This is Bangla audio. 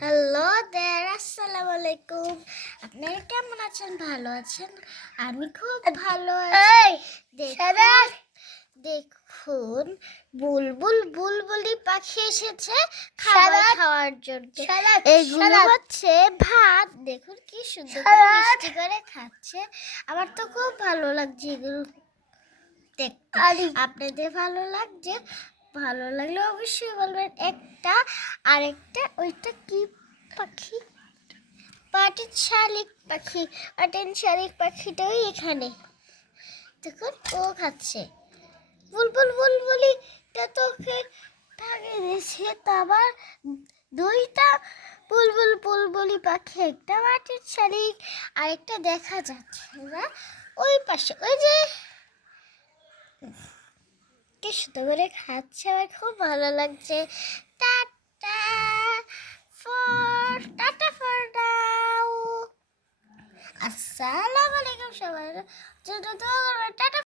হ্যালো দেয়ার, আসসালামু আলাইকুম। আপনারা কেমন আছেন? ভালো আছেন? আমি খুব ভালো আছি। দেখুন দেখুন বুলবুল বুলবুলি পাখি এসেছে খাবার খাওয়ার জন্য। এগুলো হচ্ছে ভাত। দেখুন কি সুন্দর করে মিষ্টি করে খাচ্ছে। আমার তো খুব ভালো লাগছে এগুলো দেখতে। আপনাদের ভালো লাগছে? ভালো লাগলে অবশ্যই বলবেন। আরেকটা ওইটা কি পাখি? পাটিন শালিক পাখি। পাটিন শালিক পাখিটাই এখানে দেখুন, ও খাচ্ছে। বুলবুল বুলবুলিটা তোকে ভাগে দিয়েছে, তা আবার দুইটা বুলবুল বুলবুলি পাখি, একটা পাটিন শালিক আরেকটা দেখা যাচ্ছে না ওই পাশে। ওই যে কি সুন্দর করে খাচ্ছে, আমার খুব ভালো লাগছে। Tata for now. আসসালামু আলাইকুম, সবার জন্য দোয়া করবেন। টাটা।